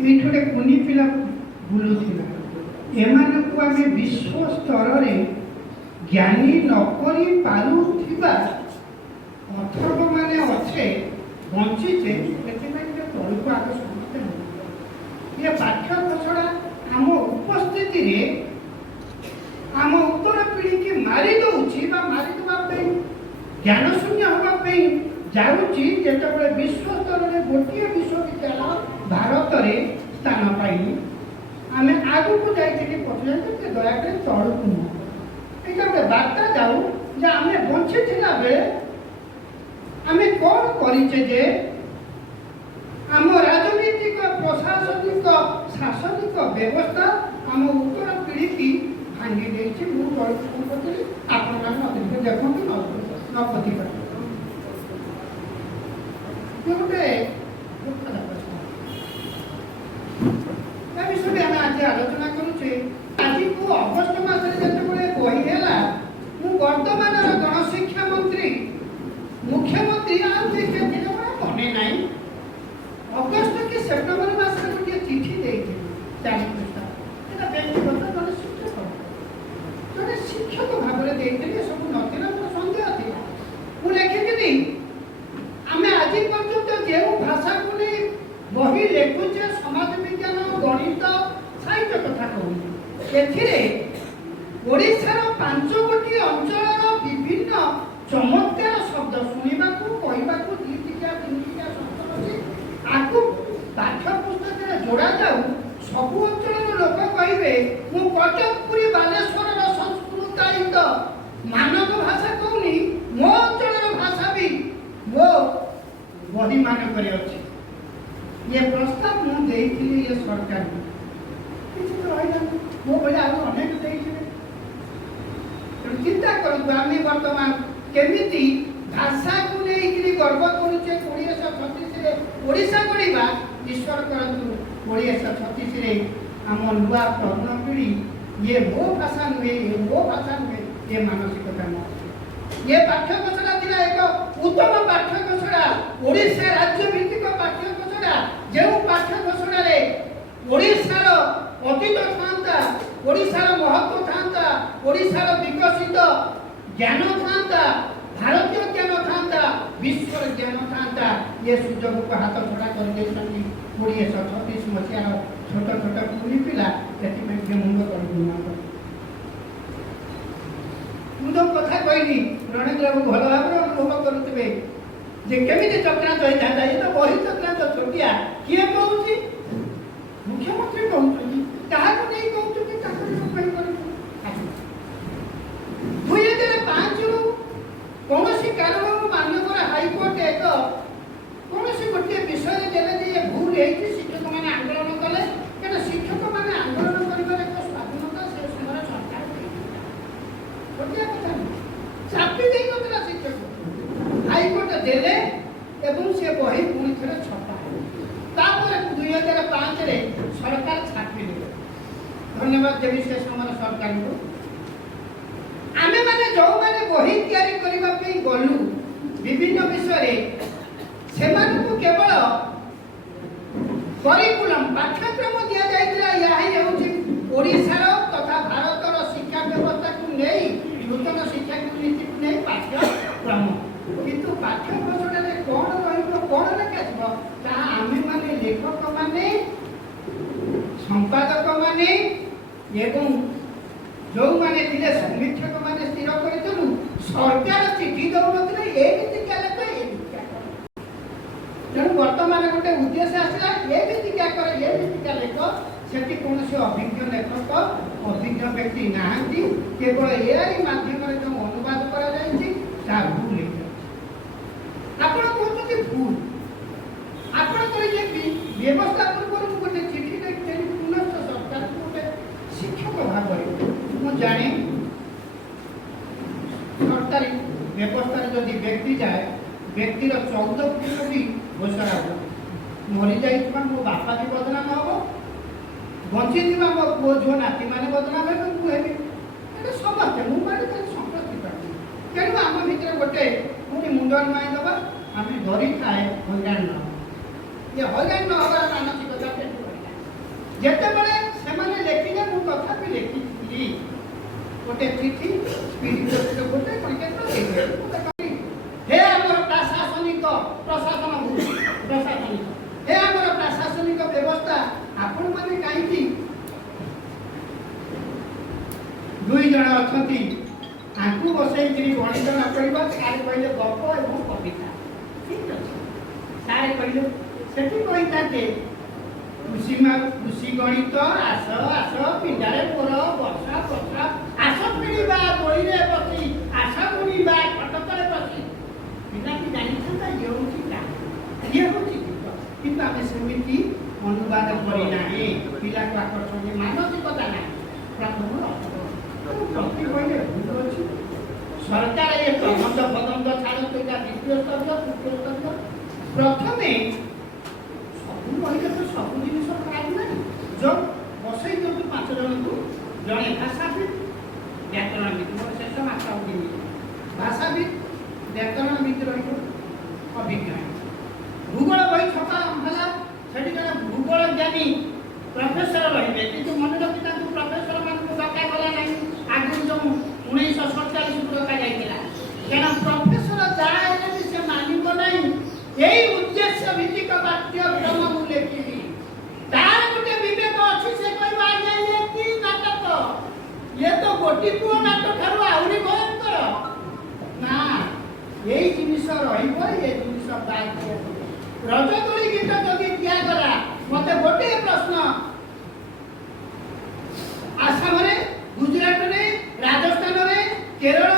ये गोटे कुनी पिला बुलूला एमानकु आमे विश्व स्तर रे ज्ञानी नकरी पारुथिबा अथर्व माने अच्छे बंचीचे तलुक आगे समस्ते ये पाठ्य खसड़ा आम उपस्थिति रे आम उत्तर पीढ़ी की मारी दौची मारी देवाई ज्ञान शून्य होगापी जाऊँगी जिते विश्व स्तर में गोटे विश्वविद्यालय भारत में स्थान पाई आम आगू को जाइए पहुँचे दयाकोरी तलुक नुह ये गोटे बार्ता जाऊ जे आम बंची बेले आम कौन करे आम राजनीतिक प्रशासनिक शासनिक व्यवस्था आम उत्तर पीढ़ी की भांगी देती मुझे आपण मैंने देखते न प्रतिभा गोटे विषय आम आज आलोचना करुचे आज को अगस्ट मसरे जिते कहीदेला वर्तमान गणशिक्षा मंत्री मुख्यमंत्री मन ना अगस्ट कि सेप्टेम्बर मसरे गोटे चिठी देते 40 पृष्ठा व्यक्तिगत जड़े शिक्षक भाव में देते सब ना सन्देह थी मुझे लिखी आम आज पर्यटन जो भाषा को नहीं बही लिखुचे समाज विज्ञान गणित साहित्य कथा कहूँ ओडिशार 5 गोटी अंचल विभिन्न चमत्कार शब्द शुणा कहवा 2-3 शब्द अच्छी आपको पाठ्य पुस्तक जोड़ा जाऊ सबू अंचल लोक कहे मु कटकपुरी बालेश्वर संस्कृतायित मानक भाषा कहूनी मो अंचल भाषा भी मो बही मानक अच्छी ये प्रस्ताव मुझे ये सरकार किसी तो रहा मो भाई अनेक चिंता करूँ आम बर्तमान केमी भाषा को लेकिन गर्व करुचे 1936 ओडिशा गढ़ा ईश्वर करतु 1936 आम नुआ तरुण पीढ़ी ये मो भाषा नुहे ये मो भाषा नुहे ये मानसिकता न ये पाठ्यकोशा थी एक उत्तम पाठ्यकोशा ओडिशा राज्य भित्तिक पाठ्यकोशा जो पाठ्यकोशा ओडिशार अतीत था ओडिशार महत्व था ओडिशार विकसित ज्ञान था भारतीय ज्ञान था विश्व ज्ञान था ये सुजोग को हाथ छड़ा कर 1936 मसीहार छोट छोट कुनी पिला मुंड कर मुझे कथा कहनी रणेन्द्र बाबू भल भाव अनुभव करुवे केमी चक्रांत होता है ये तो बही चक्रांत छोटिया किए कहूँ मुख्यमंत्री कहते क्या नहीं कहते 2005 कौन कारण माननीय हाईकोर्ट एक कौन गोटे विषय देने ये भूल है शिक्षक मैंने आंदोलन कले क्या शिक्षक मैंने आंदोलन कर स्वाधीनता से समय सरकार गोटे कथा चापी दे शिक्षक हाईकोर्ट देले से बही पुणी थे छपा तापर 2005 सरकार छापी दे धन्यवाद देवी से समय सरकार को आमे माने जो माने बही तैयारी करबा पे गलु विभिन्न विषय से को केवल करिकुलम पाठ्यक्रम दिया जाइतला यही होछि ओडिशार तथा भारतर शिक्षा व्यवस्था को नहीं नूतन शिक्षा नीति को नहीं पाठ्यक्रम किंतु पाठ्यक्रम रे कोन रहिबो कोन लेखाइबो ता आमे माने लेखक माने संपादक माने एवं जो माने थिले समीक्षक माने स्थिर करितलु सरकार चिठी दउनथले ए नीतिका लेख ए नीतिका जन वर्तमान गोटे उद्देश्य आसला ए नीतिका कर ए नीतिका लेख सेठी कोनसे अभिज्ञ लेखक अभिज्ञ व्यक्ति नाहंती केवल एआई माध्यम रे जो अनुवाद करा जायछि ता भूल है आपण कहते भूल आपण करे जे व्यवस्था पूर्व गोटे चिठी देखते पुनः सरकार गोटे शिक्षक भाव जाने सरकारी व्यवस्था जदि व्यक्ति जाए व्यक्तिर 14 फुट भी घोषणा हो मरी जा मो बापा भी बदनाम हम बची मो पुओ झो नाती मैंने बदनाम है मुझे समस्ते मुझे संपत्ति पार्टी तेणु आम भितर गोटे पुणी मुंड नुआई दबा आम डरी थाए हईराण न ये हईराण न हबार मानसिकता ଯେତେବେଳେ ସେମାନେ ଲେଖିଲେ ମୁଁ ତଥାପି ଲେଖିଥିଲି ଗୋଟେ ଚିଠି ସ୍ପିରିଟ ଗୋଟେ କେତେ ଦେଇଦେଲି। ହେ ଆମର ପ୍ରଶାସନିକ ହେ ଆମର ପ୍ରଶାସନିକ ବ୍ୟବସ୍ଥା ଆପଣମାନେ କାହିଁକି ଦୁଇ ଜଣ ଅଛନ୍ତି ତାଙ୍କୁ ବସେଇକିରି ଗଣିତ ନ କରିବା। ସାର୍ କହିଲେ ଗପ ଏବଂ କବିତା ଠିକ ଅଛି। ସାର୍ କହିଲେ ସେଠି କହିଥାନ୍ତେ କୃଷି ଗଣିତ ଆସ ଆସ ପିଣ୍ଡାରେ ପୋର ବର୍ଷା ବର୍ଷା ଆସ ପିଣିବା ଦୋଳିରେ ବସି ଆସ ବୁଣିବା ଖଟତଳେ ବସି ପିଲାଟି ଜାଣିଥାନ୍ତା ଇଏ ହେଉଛି ଇଏ ହେଉଛି ଗୀତ। କିନ୍ତୁ ଆମେ ସେମିତି ଅନୁବାଦ କରିନାହିଁ। ପିଲାକୁ ଆକର୍ଷଣ ମାନସିକତା ନାହିଁ। ପ୍ରଥମରୁ ପ୍ରତି କହିଲେ ଭୁଲ ଅଛି। ସରକାର ଏ ପ୍ରବନ୍ଧ ଫବନ୍ଧ ଛାଡ଼ନ୍ତୁ, ଏଇଟା ଦ୍ୱିତୀୟ ସ୍ତରୀୟ ତୃତୀୟ ସ୍ତରୀୟ। ପ୍ରଥମେ ସବୁ କହିଲେ ତ ସବୁ ଜିନିଷ ଖରାପ ନାହିଁ। ଯୋଉ ବସେଇ ଦିଅନ୍ତୁ 5 ଜଣଙ୍କୁ, ଜଣେ ଭାଷାବିତ୍ ବ୍ୟାକରଣବିତ୍, ମୋର ଶେଷ ମାସ ଭାଷାବିତ୍ ବ୍ୟାକରଣବିତ୍ ରହିବ, ଅଭିଜ୍ଞ ଭୂଗୋଳ ବହି ଛପା ହେଲା ସେଠି ଜଣେ ଭୂଗୋଳ ଜ୍ଞାନୀ ପ୍ରଫେସର ରହିବେ। କିନ୍ତୁ ମନେ ରଖି ତାଙ୍କୁ ପ୍ରଫେସର ମାନଙ୍କୁ ଡକାଗଲା ନାହିଁ। ଆଗରୁ ଯେଉଁ 1947 ଡକାଯାଇଥିଲା। କାରଣ ପ୍ରଫେସର ଯାହା ହେଲେ ବି ସେ ମାନିବ ନାହିଁ ଏଇ ଉଦ୍ଦେଶ୍ୟ ଭିତ୍ତିକ ପାଠ୍ୟକ୍ରମ ମୁଁ ଲେଖିବି। ତାର ଗୋଟେ ବିବେକ ଅଛି। ସେ କହିବ ଆଜ୍ଞା ଇଏ କି ନାଟକ, ଇଏ ତ ଗୋଟି ପୁଅ ନାଟକ ଠାରୁ ଆହୁରି ଭୟଙ୍କର। ନା, ଏଇ ଜିନିଷ ରହିବ, ଏ ଜିନିଷ ଦାୟିତ୍ୱ। ରଜଦୋଳି ଗୀତ ଯଦି ଦିଆଗଲା, ମତେ ଗୋଟିଏ ପ୍ରଶ୍ନ, ଆସାମରେ, ଗୁଜରାଟରେ, ରାଜସ୍ଥାନରେ, କେରଳ